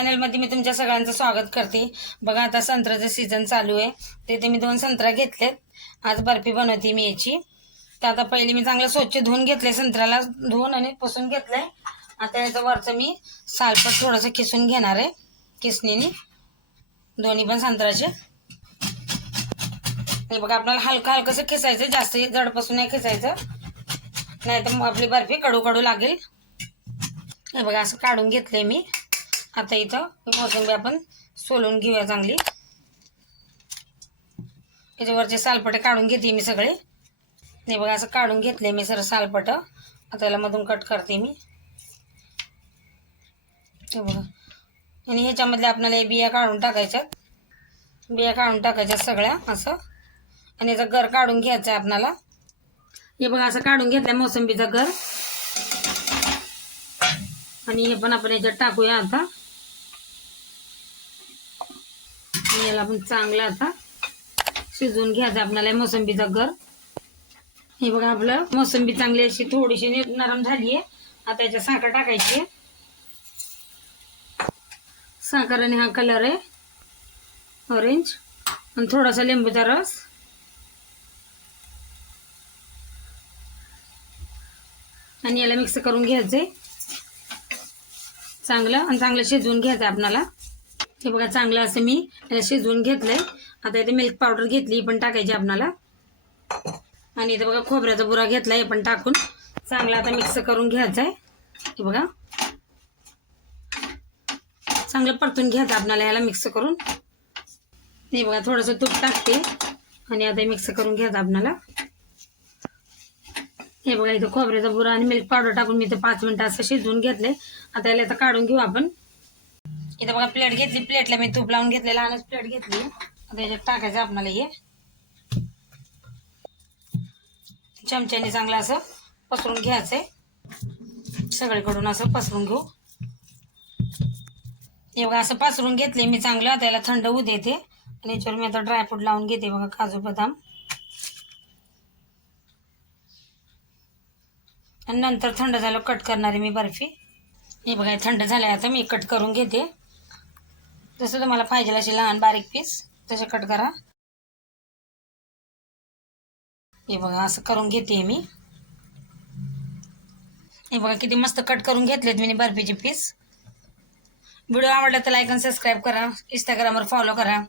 चॅनलमध्ये मी तुमच्या सगळ्यांचं स्वागत करते. बघा आता संत्र्याचं सीझन चालू आहे. तिथे मी दोन संत्रा घेतलेत आज बर्फी बनवते मी याची. तर आता पहिले मी चांगलं स्वच्छ धुवून घेतले संत्र्याला. धुवून आणि पुसून घेतलंय. आता याचं वरचं मी सालपट थोडंसं किसून घेणार आहे. किसणीने दोन्ही पण संत्र्याचे. हे बघा आपल्याला हलकं हलकंसं खिसायचं जास्त जडपासून नाही खिसायचं. नाही तर मग आपली बर्फी कडू कडू लागेल. हे बघा असं काढून घेतले मी. आता इथं मोसंबी आपण सोलून घेऊया चांगली. याच्यावरचे सालपटे काढून घेते मी सगळे. हे बघा असं काढून घेतले मी सर सालपट. आता याला मधून कट करते मी. हे बघा. आणि ह्याच्यामधल्या आपल्याला बिया काढून टाकायच्यात. बिया काढून टाकायच्यात सगळ्या असं. आणि याचा गर काढून घ्यायचा आहे आपणाला. हे बघा असं काढून घेतलं मोसंबीचा गर. आणि हे पण आपण याच्यात टाकूया आता. आणि याला पण चांगलं आता शिजवून घ्यायचं आपल्याला मोसंबीचा घर. हे बघा आपलं मोसंबी चांगली अशी थोडीशी नरम झाली आहे आता याच्यात साखर टाकायची आहे. साखर आणि हा कलर आहे. ऑरेंज आणि थोडासा लिंबूचा रस. आणि याला मिक्स करून घ्यायचंय. चांगलं आणि चांगलं शिजवून घ्यायचं आहे आपणाला. हे बघा चांगलं असं मी याला शिजवून घेतलंय. आता इथे मिल्क पावडर घेतली ही पण टाकायची आपणाला. आणि इथे बघा खोबऱ्याचा बुरा घेतला हे पण टाकून. चांगलं आता मिक्स करून घ्यायचं आहे हे बघा. चांगलं परतून घ्यायचं आपणाला ह्याला मिक्स करून. हे बघा थोडंसं तूप टाकते. आणि आता मिक्स करून घ्यायचं आपणाला. हे बघा इथं खोबऱ्याचा बुरा आणि मिल्क पावडर टाकून मी इथं पाच मिनटं असं शिजवून घेतलंय. आता याला आता काढून घेऊ आपण. इथं बघा प्लेट घेतली. प्लेटला मी तूप लावून घेतले लहानच प्लेट घेतली. आता याच्यात टाकायचं आपल्याला हे. चमच्याने चांगलं असं पसरून घ्यायचंय. सगळीकडून असं पसरून घेऊ. हे बघा असं पसरून घेतले मी चांगलं. त्याला थंड होऊ देते. आणि याच्यावर मी आता ड्रायफ्रूट लावून घेते बघा काजू बदाम. आणि नंतर थंड झालं कट करणारे मी बर्फी. हे बघा थंड झालं आता मी कट करून घेते. जसं तुम्हाला पाहिजे असे लहान बारीक पीस तसे कट करा. हे बघा असं करून घेते मी. हे बघा किती मस्त कट करून घेतलेत मी बर्फीचे पीस व्हिडिओ आवडला तर लाईक आणि सबस्क्राईब करा. इंस्टाग्रामवर फॉलो करा.